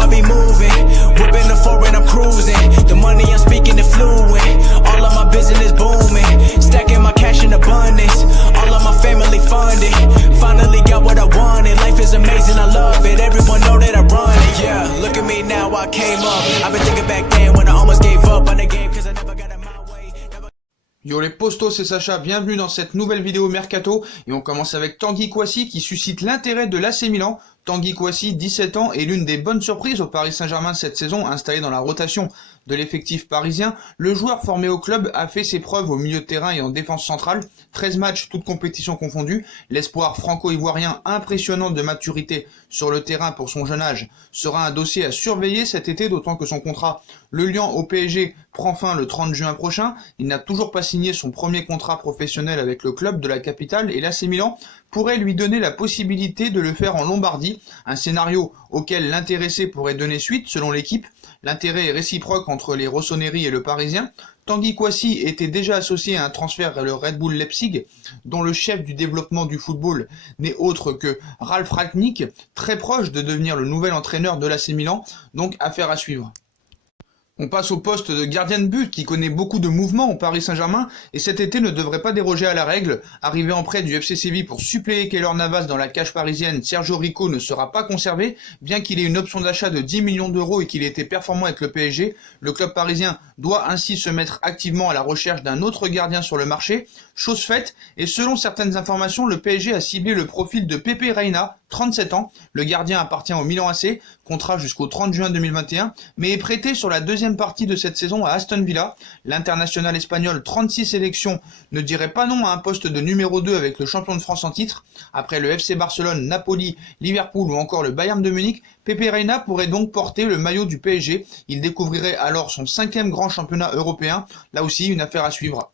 I be moving, whipping the foreign, I'm cruising. The money I'm speaking is fluent. All of my business booming, stacking my cash in abundance. All of my family funded. Finally got what I wanted. Life is amazing, I love it. Everyone know that I run it. Yeah, look at me now, I came up. I've been thinking back then when I almost gave up on the game, cause I never got in my way. Yo les postos, c'est Sacha, bienvenue dans cette nouvelle vidéo Mercato et on commence avec Tanguy Kouassi qui suscite l'intérêt de l'AC Milan. Tanguy Kouassi, 17 ans, est l'une des bonnes surprises au Paris Saint-Germain cette saison, installé dans la rotation de l'effectif parisien. Le joueur formé au club a fait ses preuves au milieu de terrain et en défense centrale, 13 matchs, toutes compétitions confondues. L'espoir franco-ivoirien impressionnant de maturité sur le terrain pour son jeune âge sera un dossier à surveiller cet été, d'autant que son contrat le liant au PSG prend fin le 30 juin prochain. Il n'a toujours pas signé son premier contrat professionnel avec le club de la capitale et l'AC Milan pourrait lui donner la possibilité de le faire en Lombardie, un scénario auquel l'intéressé pourrait donner suite selon l'équipe. L'intérêt est réciproque entre les Rossoneri et le Parisien. Tanguy Kouassi était déjà associé à un transfert vers le Red Bull Leipzig, dont le chef du développement du football n'est autre que Ralf Rangnick, très proche de devenir le nouvel entraîneur de l'AC Milan, donc affaire à suivre. On passe au poste de gardien de but qui connaît beaucoup de mouvements au Paris Saint-Germain et cet été ne devrait pas déroger à la règle. Arrivé en prêt du FC Séville pour suppléer Keylor Navas dans la cage parisienne, Sergio Rico ne sera pas conservé, bien qu'il ait une option d'achat de 10 millions d'euros et qu'il ait été performant avec le PSG. Le club parisien doit ainsi se mettre activement à la recherche d'un autre gardien sur le marché. Chose faite, et selon certaines informations, le PSG a ciblé le profil de Pepe Reina, 37 ans. Le gardien appartient au Milan AC, contrat jusqu'au 30 juin 2021, mais est prêté sur la deuxième partie de cette saison à Aston Villa. L'international espagnol, 36 sélections, ne dirait pas non à un poste de numéro 2 avec le champion de France en titre. Après le FC Barcelone, Napoli, Liverpool ou encore le Bayern de Munich, Pepe Reina pourrait donc porter le maillot du PSG. Il découvrirait alors son 5e grand championnat européen, là aussi une affaire à suivre.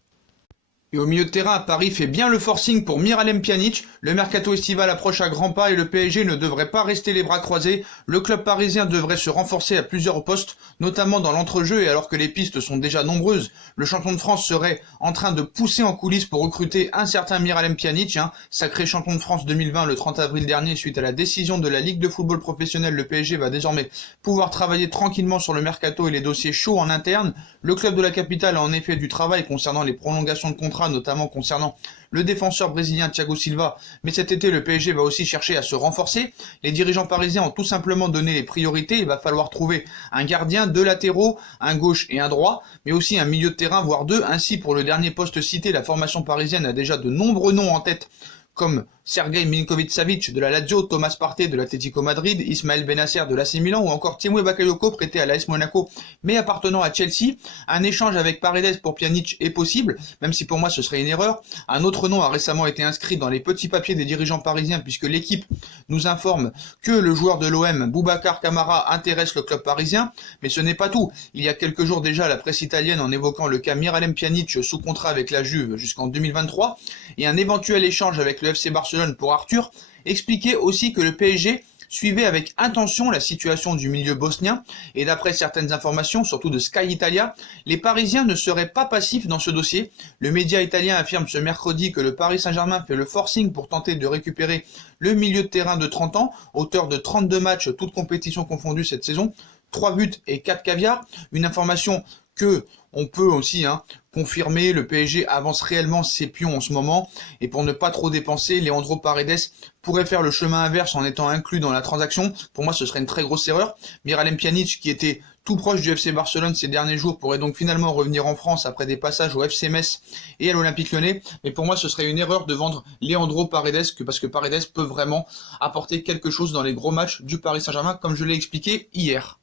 Et au milieu de terrain, Paris fait bien le forcing pour Miralem Pjanic. Le mercato estival approche à grands pas et le PSG ne devrait pas rester les bras croisés. Le club parisien devrait se renforcer à plusieurs postes, notamment dans l'entrejeu, et alors que les pistes sont déjà nombreuses, le champion de France serait en train de pousser en coulisses pour recruter un certain Miralem Pjanic, sacré champion de France 2020 le 30 avril dernier suite à la décision de la Ligue de football professionnel. Le PSG va désormais pouvoir travailler tranquillement sur le mercato et les dossiers chauds en interne. Le club de la capitale a en effet du travail concernant les prolongations de contrat, notamment concernant le défenseur brésilien Thiago Silva, mais cet été le PSG va aussi chercher à se renforcer. Les dirigeants parisiens ont tout simplement donné les priorités. Il va falloir trouver un gardien, 2 latéraux, un gauche et un droit, mais aussi un milieu de terrain, voire 2. Ainsi, pour le dernier poste cité, la formation parisienne a déjà de nombreux noms en tête, comme Sergei Milinkovic-Savic de la Lazio, Thomas Partey de l'Atlético Madrid, Ismaël Bennacer de l'AC Milan ou encore Timur Bakayoko prêté à l'AS Monaco mais appartenant à Chelsea. Un échange avec Paredes pour Pjanic est possible, même si pour moi ce serait une erreur. Un autre nom a récemment été inscrit dans les petits papiers des dirigeants parisiens puisque l'équipe nous informe que le joueur de l'OM, Boubacar Kamara, intéresse le club parisien. Mais ce n'est pas tout. Il y a quelques jours déjà, la presse italienne en évoquant le cas Miralem Pjanic sous contrat avec la Juve jusqu'en 2023 et un éventuel échange avec le FC Barcelone pour Arthur, expliquait aussi que le PSG suivait avec attention la situation du milieu bosnien et d'après certaines informations, surtout de Sky Italia, les Parisiens ne seraient pas passifs dans ce dossier. Le média italien affirme ce mercredi que le Paris Saint-Germain fait le forcing pour tenter de récupérer le milieu de terrain de 30 ans, auteur de 32 matchs, toutes compétitions confondues cette saison, 3 buts et 4 caviars. Une information que on peut aussi confirmer, le PSG avance réellement ses pions en ce moment et pour ne pas trop dépenser, Leandro Paredes pourrait faire le chemin inverse en étant inclus dans la transaction. Pour moi, ce serait une très grosse erreur. Miralem Pjanic, qui était tout proche du FC Barcelone ces derniers jours, pourrait donc finalement revenir en France après des passages au FC Metz et à l'Olympique Lyonnais. Mais pour moi, ce serait une erreur de vendre Leandro Paredes parce que Paredes peut vraiment apporter quelque chose dans les gros matchs du Paris Saint-Germain, comme je l'ai expliqué hier.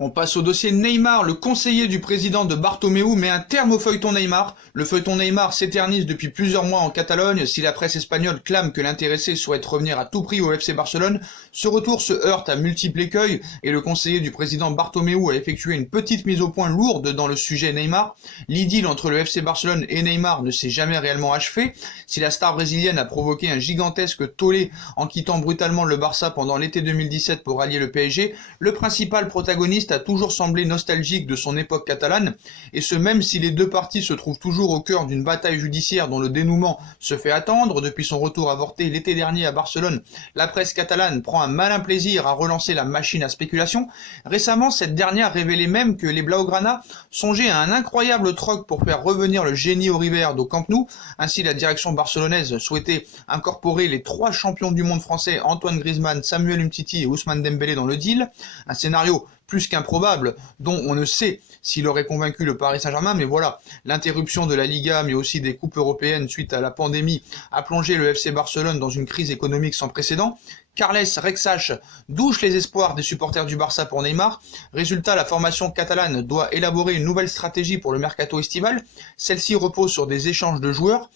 On passe au dossier Neymar. Le conseiller du président de Bartomeu met un terme au feuilleton Neymar. Le feuilleton Neymar s'éternise depuis plusieurs mois en Catalogne. Si la presse espagnole clame que l'intéressé souhaite revenir à tout prix au FC Barcelone, ce retour se heurte à multiples écueils et le conseiller du président Bartomeu a effectué une petite mise au point lourde dans le sujet Neymar. L'idylle entre le FC Barcelone et Neymar ne s'est jamais réellement achevée. Si la star brésilienne a provoqué un gigantesque tollé en quittant brutalement le Barça pendant l'été 2017 pour rallier le PSG, le principal protagoniste a toujours semblé nostalgique de son époque catalane, et ce même si les deux parties se trouvent toujours au cœur d'une bataille judiciaire dont le dénouement se fait attendre. Depuis son retour avorté l'été dernier à Barcelone, la presse catalane prend un malin plaisir à relancer la machine à spéculation. Récemment, cette dernière révélait même que les Blaugrana songeaient à un incroyable troc pour faire revenir le génie Auribert au Camp Nou. Ainsi, la direction barcelonaise souhaitait incorporer les 3 champions du monde français, Antoine Griezmann, Samuel Umtiti et Ousmane Dembélé, dans le deal. Un scénario plus qu'improbable, dont on ne sait s'il aurait convaincu le Paris Saint-Germain, mais voilà, l'interruption de la Liga, mais aussi des coupes européennes suite à la pandémie, a plongé le FC Barcelone dans une crise économique sans précédent. Carles Rexach douche les espoirs des supporters du Barça pour Neymar. Résultat, la formation catalane doit élaborer une nouvelle stratégie pour le mercato estival. Celle-ci repose sur des échanges de joueurs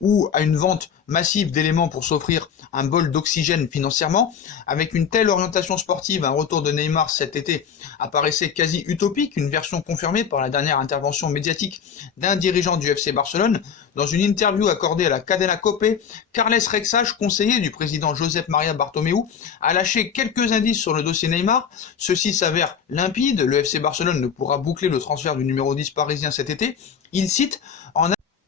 ou à une vente massive d'éléments pour s'offrir un bol d'oxygène financièrement. Avec une telle orientation sportive, un retour de Neymar cet été apparaissait quasi utopique, une version confirmée par la dernière intervention médiatique d'un dirigeant du FC Barcelone. Dans une interview accordée à la Cadena Cope, Carles Rexach, conseiller du président Josep Maria Bartomeu, a lâché quelques indices sur le dossier Neymar. Ceci s'avère limpide, le FC Barcelone ne pourra boucler le transfert du numéro 10 parisien cet été. Il cite: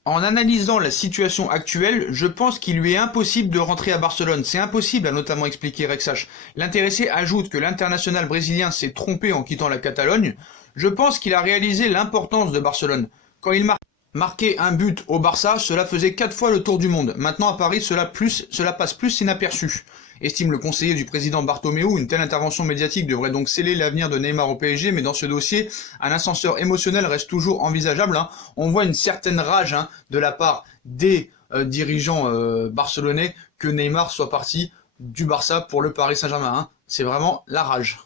en analysant la situation actuelle, je pense qu'il lui est impossible de rentrer à Barcelone. C'est impossible, a notamment expliqué Rexach. L'intéressé ajoute que l'international brésilien s'est trompé en quittant la Catalogne. Je pense qu'il a réalisé l'importance de Barcelone. Quand il marquait un but au Barça, cela faisait 4 fois le tour du monde. Maintenant à Paris, cela passe plus inaperçu. Estime le conseiller du président Bartomeu. Une telle intervention médiatique devrait donc sceller l'avenir de Neymar au PSG, mais dans ce dossier, un ascenseur émotionnel reste toujours envisageable. On voit une certaine rage de la part des dirigeants barcelonais que Neymar soit parti du Barça pour le Paris Saint-Germain. C'est vraiment la rage.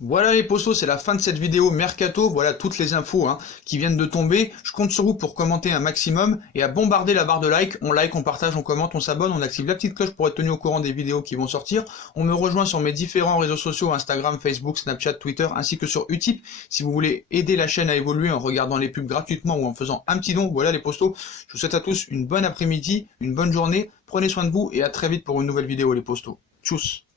Voilà les postos, c'est la fin de cette vidéo Mercato, voilà toutes les infos qui viennent de tomber. Je compte sur vous pour commenter un maximum et à bombarder la barre de like. On like, on partage, on commente, on s'abonne, on active la petite cloche pour être tenu au courant des vidéos qui vont sortir. On me rejoint sur mes différents réseaux sociaux, Instagram, Facebook, Snapchat, Twitter, ainsi que sur Utip. Si vous voulez aider la chaîne à évoluer en regardant les pubs gratuitement ou en faisant un petit don, voilà les postos. Je vous souhaite à tous une bonne après-midi, une bonne journée, prenez soin de vous et à très vite pour une nouvelle vidéo les postos. Tchuss.